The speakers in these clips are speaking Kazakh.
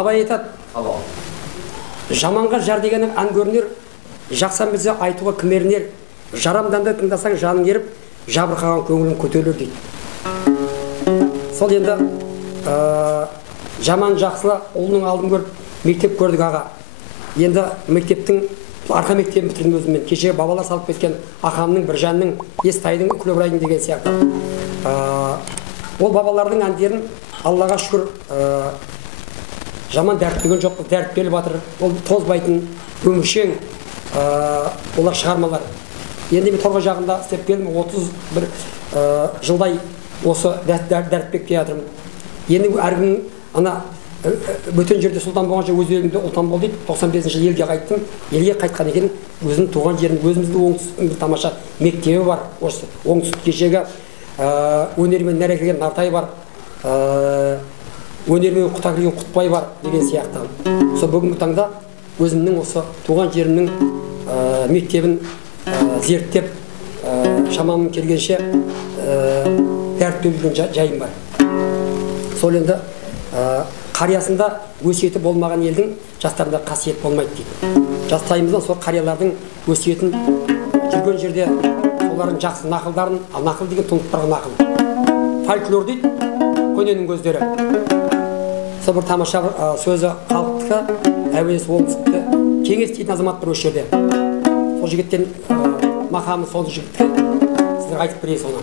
Абай айтады, жаманға жар дегенің ән көрінер, жақсан білсе айтуға кім ерінер, жарамданды тыңдасаң жаның еріп, жабырқаған көңілің көтерілер дейді. Сол енді жаман жақсылы ұлының алдын көріп, мектеп көрдік аға. Енді мектептің арқа мектебін бітірдім өзіммен. Кеше бабалар салып кеткен Ақанның, Біржанның, Естайдың, Күлебрайдың деген сияқты. Ол бабалардың әндерін Аллаға шүкір жаман дәріптеген жоқ, дәріптеліп жатыр. Ол тозбайтын, өміршең олар шығармалар. Енді мен торғай жағында істеп келдім, 31 жылдай осы дәріппек театрым. Енді әркім ана бөтен жерде сұлтан болған жер өз елімде ұлтан бол дейді. 95 жыл елге қайттым. Елге қайтқан екен, өзімнің туған жерім, өзіміздің оңтүстіктің тамаша мектебі бар. Осы оңтүстік кешегі өнермен нәрекелген Нартай бар. Өнермен құта кірген Құтбай бар деген сияқты. Сол бүгінгі таңда өзімнің осы туған жерімнің мектебін зерттеп, шамамын келгенше дәріптеп жүрген жайым бар. Сол енді қариясында өсиеті болмаған елдің жастарында қасиет болмайды дейді. Жастайымыздан сол қариялардың өсиетін жүрген жерде солардың жақсы нақылдарын, нақыл деген тұнықтырған нақыл. Фольклор дейді, көненің көздері. Сол бір тамаша сөзі халықтікі, әуелесі оңтүстікті, кеңес дейтін азамат бір осы жерде. Сол жігіттен мақамы сол жігітті сіздер айтып берейін соны.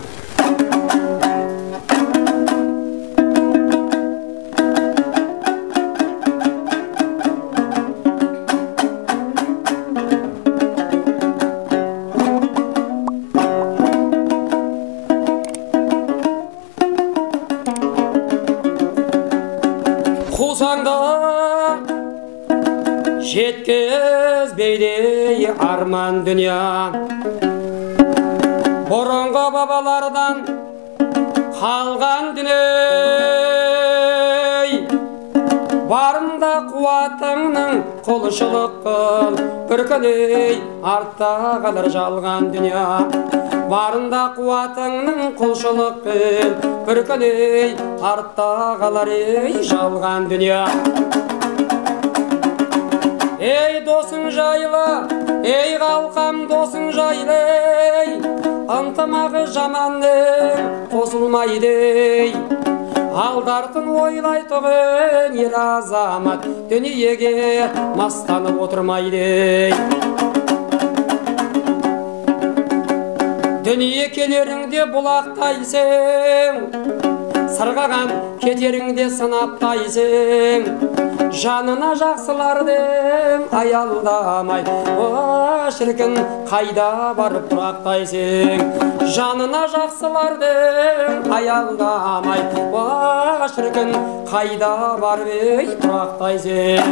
Жеткізбейді арман дүния, бұрынғы бабалардан қалған дүние. Барында қуатыңның құлшылық қыл, бір күні артта қалар жалған дүния. Барында қуатыңның құлшылық қыл, бір күні артта қалар жалған дүния. Ей досың жайлы, ей қалқам досың жайлы, ынтымағы жаманның қосылмайды. Алдартын ойлайтұғын ер азамат, дүниеге мастанып отырмайды. Дүние келеріңде бұлақтайсың, сырғаған кетеріңде сынаптайсың. Жанына жақсылардың аялдамай, о шіркін қайда барып тұрақтайсың. Жанына жақсылардың аялдамай, о шіркін қайда барып тұрақтайсың.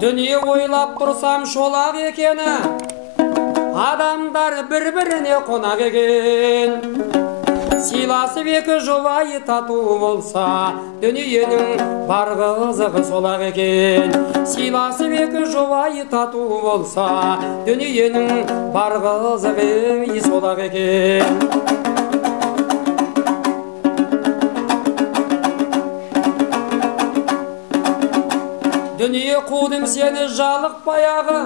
Дүние ойлап тұрсам шолақ екені, адамдар бір-біріне қонақ екен. Сыйласып екі жұбайы тату болса, дүниенің бар қызығы солақ екен. Сыйласып екі жұбайы тату болса, дүниенің бар қызығы солақ екен. Дүние қудым сені жалық баяғы,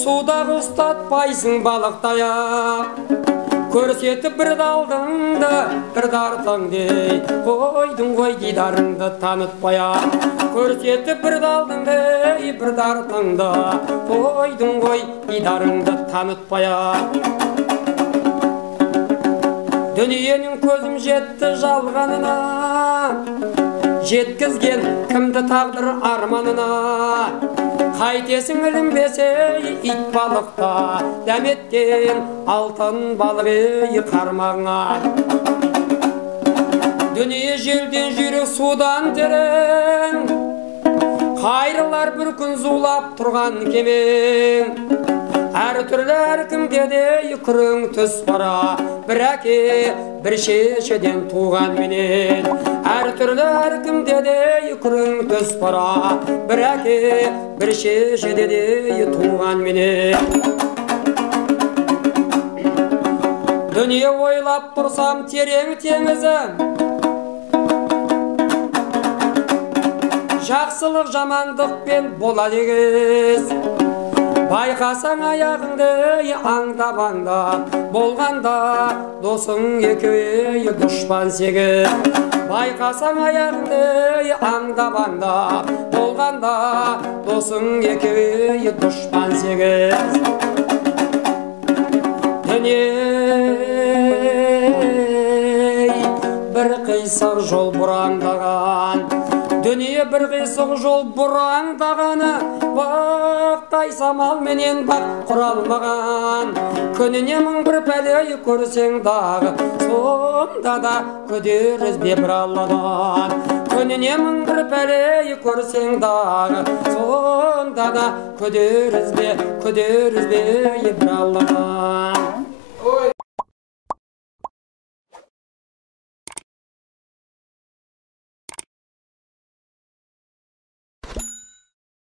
судағы ұстатпайсың балықтаяқ. Көрсетіп бір далдыңды, бір дартыңды, қойдың ғой дидарыңды танытпаяқ. Көрсетіп бір далдыңды, бір дартыңды, қойдың ғой дидарыңды танытпаяқ. Дүниенің көзім жетті жалғанына, жеткізген кімді тағдыр арманына. Қайтесің ілінбесе ит балықта, дәметкен алтын балығы қармағыңа. Дүние желден жүйрік судан терең, қайрылар бір күн зулап тұрған кемең. Әр түрлі әркімге де күрің түс бара, бір әке бір шешеден туған менен. Әр түрлі әркімде де күрің түс бара, бір әке бір шешеде де туған менен. Дүние ойлап тұрсам терең теңізі, жақсылық жамандықпен болады егіз. Байқасаң аяғыңды аңдап аңдап болғанда досың екеуі дұшпан сегіз. Байқасаң аяғыңды аңдап аңдап болғанда досың екеуі дұшпан сегіз. Дүние бір қисық жол бұраңдаған, дүние бір қисық жол бұраңдағаны, бақтай самал менен бақ құралмаған. Күніне мың бір пәле көрсең дағы, сонда да көтеріз бе бір Алладан. Күніне мың бір пәле көрсең дағы, сонда да көтеріз бе бір Алладан.